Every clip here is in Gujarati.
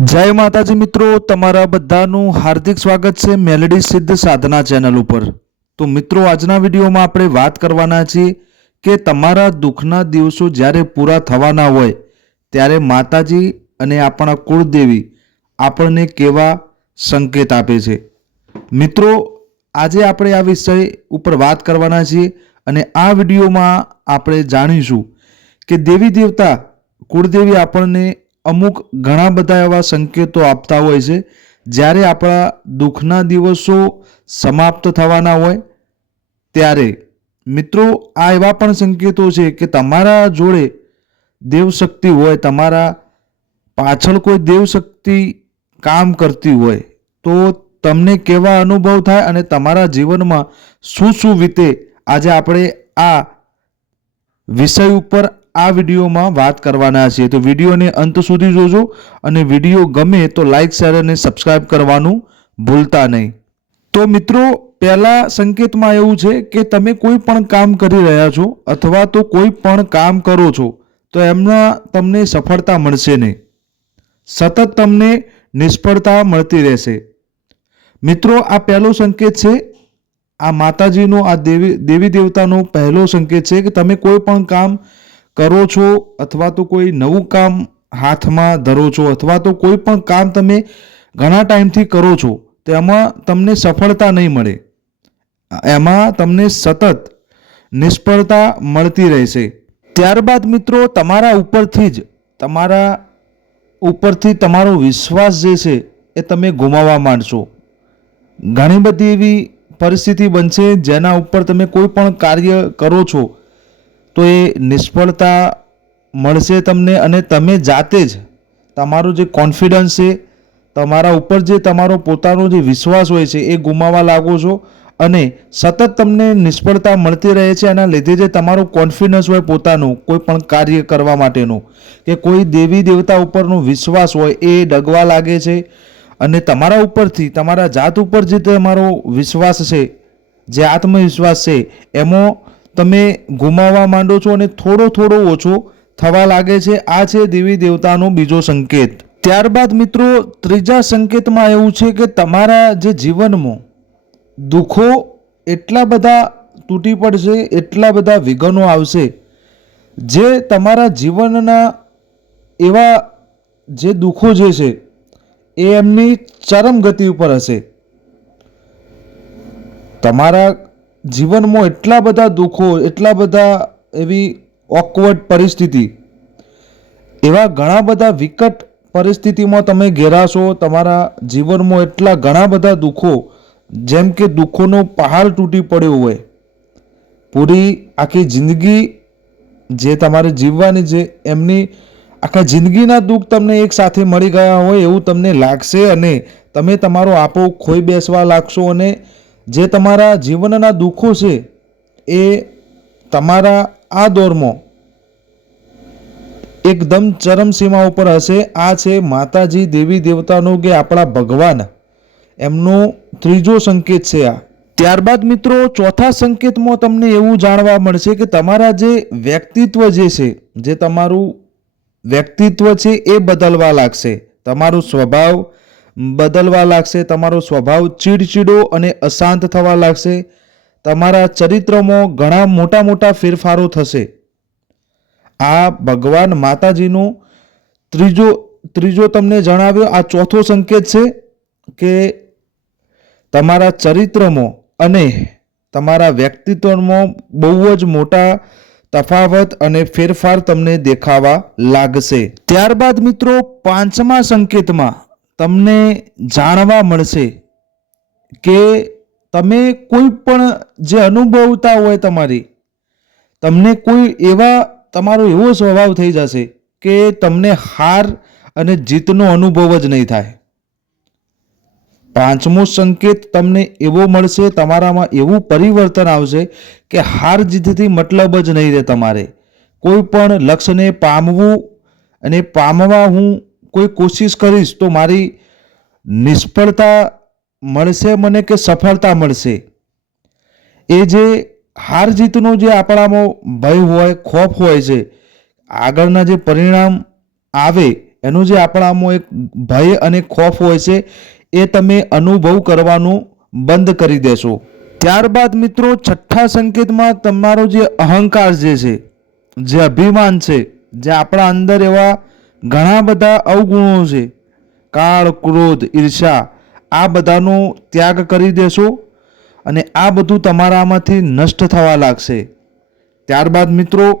જય માતાજી મિત્રો, તમારા બધાનું હાર્દિક સ્વાગત છે મેલેડી સિદ્ધ સાધના ચેનલ ઉપર. તો મિત્રો, આજના વિડીયોમાં આપણે વાત કરવાના છીએ કે તમારા દુઃખના દિવસો જ્યારે પૂરા થવાના હોય, ત્યારે માતાજી અને આપણા કુળદેવી આપણને કેવા સંકેત આપે છે. મિત્રો, આજે આપણે આ વિષય ઉપર વાત કરવાના છીએ અને આ વિડીયોમાં આપણે જાણીશું કે દેવી દેવતા કુળદેવી આપણને અમુક ઘણા બધા એવા સંકેતો આપતા હોય છે. જ્યારે આપણા દુઃખના દિવસો સમાપ્ત થવાના હોય, ત્યારે મિત્રો, આ એવા પણ સંકેતો છે કે તમારા જોડે દેવશક્તિ હોય, તમારા પાછળ કોઈ દેવશક્તિ કામ કરતી હોય, તો તમને કેવા અનુભવ થાય અને તમારા જીવનમાં શું શું વીતે? આજે આપણે આ વિષય ઉપર આ વિડીયોમાં વાત કરવાના છીએ. તો વિડીયોને અંત સુધી જોજો અને વીડિયો ગમે તો લાઈક શેર અને સબસ્ક્રાઇબ કરવાનું ભૂલતા નહીં. તો મિત્રો, પહેલા સંકેતમાં એવું છે કે તમે કોઈ પણ કામ કરી રહ્યા છો અથવા તો કોઈ પણ કામ કરો છો, તો એમના તમને સફળતા મળશે નહીં. સતત તમને નિષ્ફળતા મળતી રહેશે. મિત્રો, આ પહેલો સંકેત છે. આ માતાજીનો, આ દેવી દેવી દેવતાનો પહેલો સંકેત છે કે તમે કોઈ પણ કામ કરો છો અથવા તો કોઈ નવું કામ હાથમાં ધરો છો અથવા તો કોઈ પણ કામ તમે ઘણા ટાઈમથી કરો છો તેમાં તમને સફળતા નહીં મળે. એમાં તમને સતત નિષ્ફળતા મળતી રહેશે. ત્યારબાદ મિત્રો, તમારા ઉપરથી જ, તમારા ઉપરથી તમારો વિશ્વાસ જે છે એ તમે ગુમાવવા માંડશો. ઘણી બધી એવી પરિસ્થિતિ બનશે જેના ઉપર તમે કોઈ પણ કાર્ય કરો છો તો એ નિષ્ફળતા મળશે તમને અને તમે જાતે જ તમારું જે કોન્ફિડન્સ છે, તમારા ઉપર જે તમારો પોતાનો જે વિશ્વાસ હોય છે, એ ગુમાવવા લાગો છો અને સતત તમને નિષ્ફળતા મળતી રહે છે, એના લીધે જે તમારો કોન્ફિડન્સ હોય પોતાનું, કોઈ પણ કાર્ય કરવા માટેનું, કે કોઈ દેવી દેવતા ઉપરનો વિશ્વાસ હોય, એ ડગવા લાગે છે અને તમારા ઉપરથી, તમારા જાત ઉપર જે તમારો વિશ્વાસ છે, જે આત્મવિશ્વાસ છે, એમાં તમે ગુમાવવા માંડો છો અને થોડો થોડો ઓછો થવા લાગે છે, આ છે દેવી દેવતાનો બીજો સંકેત. ત્યારબાદ મિત્રો, ત્રીજા સંકેતમાં એવું છે કે તમારા જે જીવનમાં, દુઃખો એટલા બધા તૂટી પડશે, એટલા બધા વિઘનો આવશે, જે તમારા જીવનના એવા જે દુઃખો જે છે, એ એમની ચરમ ગતિ ઉપર હશે. તમારા જીવનમાં એટલા બધા દુઃખો, એટલા બધા એવી ઓકવર્ડ પરિસ્થિતિ, એવા ઘણા બધા વિકટ પરિસ્થિતિમાં તમે ઘેરાશો તમારા જીવનમાં એટલા ઘણા બધા દુઃખો, જેમ કે દુઃખોનો પહાડ તૂટી પડ્યો હોય. પૂરી આખી જિંદગી જે તમારે જીવવાની છે એમની આખા જિંદગીના દુઃખ તમને એક સાથે મળી ગયા હોય એવું તમને લાગશે અને તમે તમારો આપો ખોઈ બેસવા લાગશો અને જે તમારા જીવનના દુઃખો છે, એ તમારા આ દોરમાં એકદમ ચરમસીમા ઉપર હશે. આ છે માતાજી દેવી દેવતાનો કે આપણા ભગવાન. એમનો ત્રીજો સંકેત છે આ. ત્યારબાદ મિત્રો, ચોથા સંકેતમાં તમને એવું જાણવા મળશે કે તમારા જે વ્યક્તિત્વ જે છે, જે તમારું વ્યક્તિત્વ છે, એ બદલવા લાગશે. તમારો સ્વભાવ બદલવા લાગશે, તમારો સ્વભાવ ચીડચીડો અને અશાંત થવા લાગશે, તમારા ચરિત્રમાં ઘણા મોટા મોટા ફેરફારો થશે. આ ભગવાન માતાજીનો ત્રીજો ત્રીજો તમને જણાવ્યો, આ ચોથો સંકેત છે કે તમારા ચરિત્રમાં અને તમારા વ્યક્તિત્વમાં બહુ જ મોટા તફાવત અને ફેરફાર તમને દેખાવા લાગશે. ત્યારબાદ મિત્રો, પાંચમા સંકેતમાં તમને જાણવા મળશે કે તમે કોઈ પણ જે અનુભવતા હોય તમારી, તમને કોઈ એવા, તમારો એવો સ્વભાવ થઈ જશે કે તમને હાર અને જીતનો અનુભવ જ નહીં થાય. પાંચમો સંકેત તમને એવો મળશે, તમારામાં એવું પરિવર્તન આવશે કે હાર જીતથી મતલબ જ નહીં રહે તમારે. કોઈ પણ લક્ષ્યને પામવું અને પામવા હું કોઈ કોશિશ કરીશ તો મારી નિષ્ફળતા મળશે મને કે સફળતા મળશે? એ જે હાર જીતનો જે આપણામાં ભય હોય, ખોફ હોય છે, આગળના જે પરિણામ આવે, એનો જે આપણામાં એક ભય અને ખોફ હોય છે, એ તમે અનુભવ કરવાનું બંધ કરી દેશો. ત્યારબાદ મિત્રો, છઠ્ઠા સંકેતમાં તમારો જે અહંકાર જે છે, જે અભિમાન છે, જે આપણા અંદર એવા ઘણા બધા અવગુણો છે. કાળ, ક્રોધ ઈર્ષા આ બધાનો ત્યાગ કરી દેશો અને આ બધું તમારામાંથી નષ્ટ થવા લાગશે. ત્યારબાદ મિત્રો,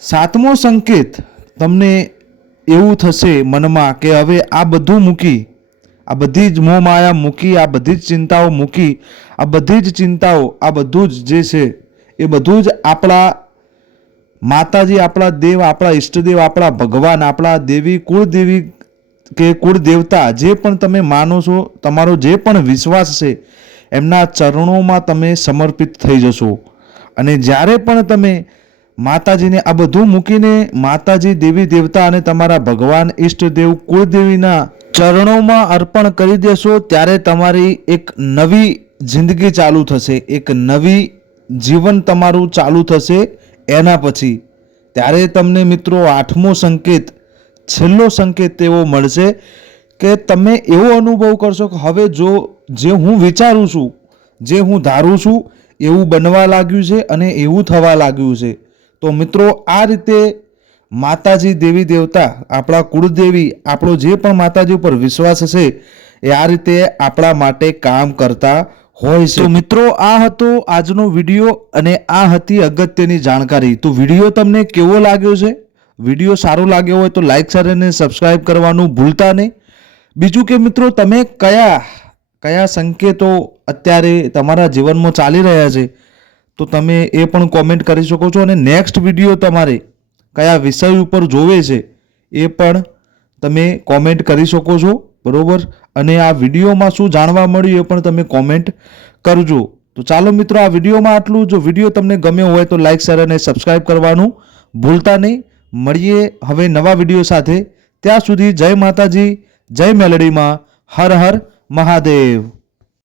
સાતમો સંકેત તમને એવું થશે મનમાં કે હવે આ બધું મૂકી, આ બધી જ મોહ માયા મૂકી, આ બધી જ ચિંતાઓ મૂકી, આ બધી જ ચિંતાઓ, આ બધું જ જે છે, એ બધું જ આપણા માતાજી આપણા દેવ, આપણા ઈષ્ટદેવ, આપણા ભગવાન, આપણા દેવી, કુળદેવી કે કુળ દેવતા જે પણ તમે માનો છો, તમારો જે પણ વિશ્વાસ છે, એમના ચરણોમાં તમે સમર્પિત થઈ જશો. અને જ્યારે પણ તમે માતાજીને આ બધું મૂકીને માતાજી દેવી દેવતા અને તમારા ભગવાન, ઈષ્ટદેવ, કુળદેવીના ચરણોમાં અર્પણ કરી દેશો, ત્યારે તમારી એક નવી જિંદગી ચાલુ થશે. એક નવી જીવન તમારું ચાલુ થશે. એના પછી ત્યારે તમને મિત્રો આઠમો સંકેત, છેલ્લો સંકેત એવો મળશે કે તમે એવો અનુભવ કરશો કે હવે જો, જે હું વિચારું છું, જે હું ધારું છું, એવું બનવા લાગ્યું છે અને એવું થવા લાગ્યું છે. તો મિત્રો આ રીતે માતાજી દેવી દેવતા, આપણા કુળદેવી, આપણો જે પણ માતાજી ઉપર વિશ્વાસ હશે, એ આ રીતે આપણા માટે કામ કરતા હોય છે. મિત્રો, આ હતો આજનો વીડિયો અને આ હતી અગત્યની જાણકારી. તો વીડિયો તમને કેવો લાગ્યો છે? વીડિયો સારો લાગ્યો હોય તો લાઈક શેર અને સબસ્ક્રાઇબ કરવાનું ભૂલતા નહીં. બીજું કે મિત્રો, તમે કયા કયા સંકેતો અત્યારે તમારા જીવનમાં ચાલી રહ્યા છે? તો તમે એ પણ કોમેન્ટ કરી શકો છો અને નેક્સ્ટ વીડિયો તમારે કયા વિષય ઉપર જોવે છે એ પણ તમે કોમેન્ટ કરી શકો છો. બરોબર? અને આ વિડીયોમાં શું જાણવા મળ્યું એ પણ તમે કોમેન્ટ કરજો. તો ચાલો મિત્રો, આ વિડીયોમાં આટલું. જો વીડિયો તમને ગમ્યો હોય તો લાઈક શેર અને સબસ્ક્રાઇબ કરવાનું ભૂલતા નહીં. મળીએ હવે નવા વીડિયો સાથે. ત્યાં સુધી જય માતાજી, જય મેલડીમાં. હર હર મહાદેવ.